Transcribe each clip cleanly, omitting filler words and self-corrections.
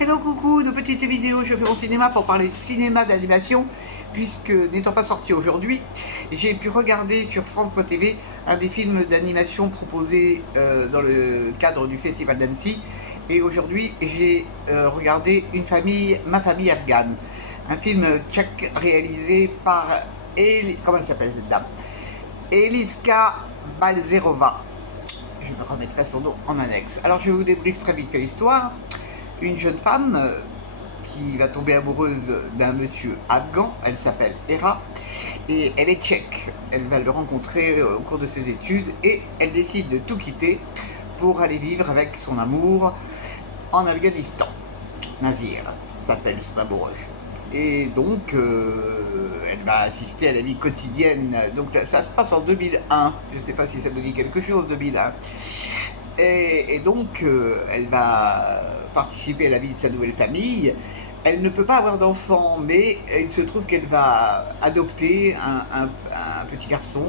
Hello coucou, de petites vidéos, je fais mon cinéma pour parler cinéma d'animation, puisque n'étant pas sorti aujourd'hui, j'ai pu regarder sur France.tv un des films d'animation proposés dans le cadre du Festival d'Annecy, et aujourd'hui j'ai regardé Ma famille afghane, un film tchèque réalisé par, comment elle s'appelle cette dame, Eliska Balzerova. Je me remettrai son nom en annexe. Alors je vous débriefe très vite fait l'histoire. Une jeune femme qui va tomber amoureuse d'un monsieur afghan, elle s'appelle Hera, et elle est tchèque. Elle va le rencontrer au cours de ses études et elle décide de tout quitter pour aller vivre avec son amour en Afghanistan. Nazir s'appelle son amoureux. Et donc, elle va assister à la vie quotidienne. Donc, ça se passe en 2001. Je ne sais pas si ça vous dit quelque chose, 2001. Et donc, elle va participer à la vie de sa nouvelle famille. Elle ne peut pas avoir d'enfant, mais il se trouve qu'elle va adopter un petit garçon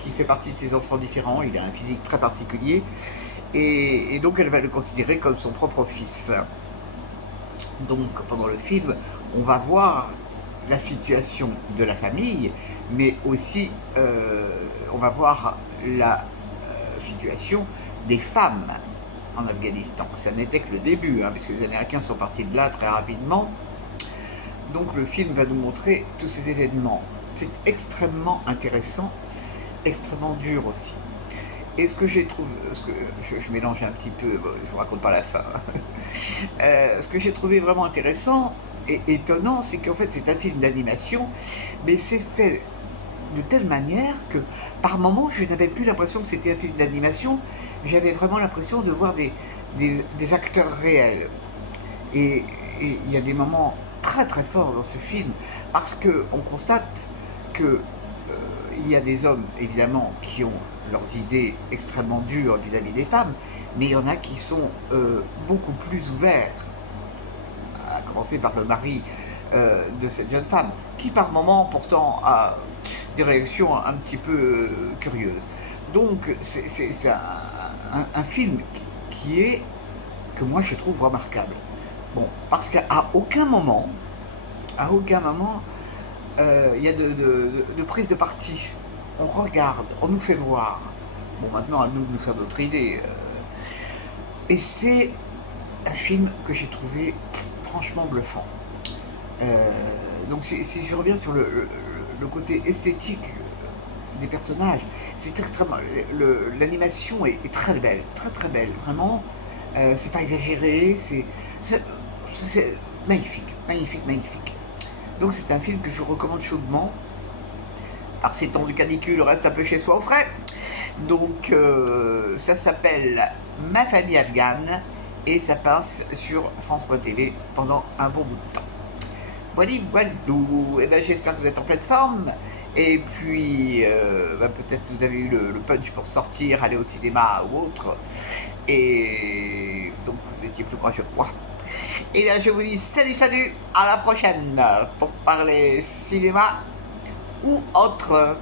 qui fait partie de ses enfants différents. Il a un physique très particulier. Et donc, elle va le considérer comme son propre fils. Donc, pendant le film, on va voir la situation de la famille, mais aussi on va voir la situation des femmes en Afghanistan. Ça n'était que le début, puisque les Américains sont partis de là très rapidement. Donc le film va nous montrer tous ces événements. C'est extrêmement intéressant, extrêmement dur aussi. Et ce que j'ai trouvé, je mélange un petit peu, je vous raconte pas la fin. Ce que j'ai trouvé vraiment intéressant et étonnant, c'est qu'en fait c'est un film d'animation, mais c'est fait de telle manière que par moments je n'avais plus l'impression que c'était un film d'animation, j'avais vraiment l'impression de voir des acteurs réels. Et il y a des moments très très forts dans ce film, parce qu'on constate que il y a des hommes évidemment qui ont leurs idées extrêmement dures vis-à-vis des femmes, mais il y en a qui sont beaucoup plus ouverts, à commencer par le mari de cette jeune femme, qui par moments pourtant a des réactions un petit peu curieuses. Donc c'est un film que moi je trouve remarquable. Bon, parce qu'à aucun moment, il y a de prise de parti. On regarde, on nous fait voir. Bon, maintenant, à nous de nous faire notre idée. Et c'est un film que j'ai trouvé franchement bluffant. Donc si je reviens sur le côté esthétique des personnages, c'est extrêmement, l'animation est très belle, très très belle, vraiment. C'est pas exagéré, c'est magnifique, magnifique, magnifique. Donc c'est un film que je vous recommande chaudement. Par ces temps de canicule, reste un peu chez soi au frais. Donc ça s'appelle Ma famille afghane et ça passe sur France.tv pendant un bon bout de temps. Voilà, voilà. Et ben, j'espère que vous êtes en pleine forme. Et puis, peut-être que vous avez eu le punch pour sortir, aller au cinéma ou autre. Et donc, vous étiez plus courageux que moi. Et bien, je vous dis salut, salut, à la prochaine pour parler cinéma ou autre.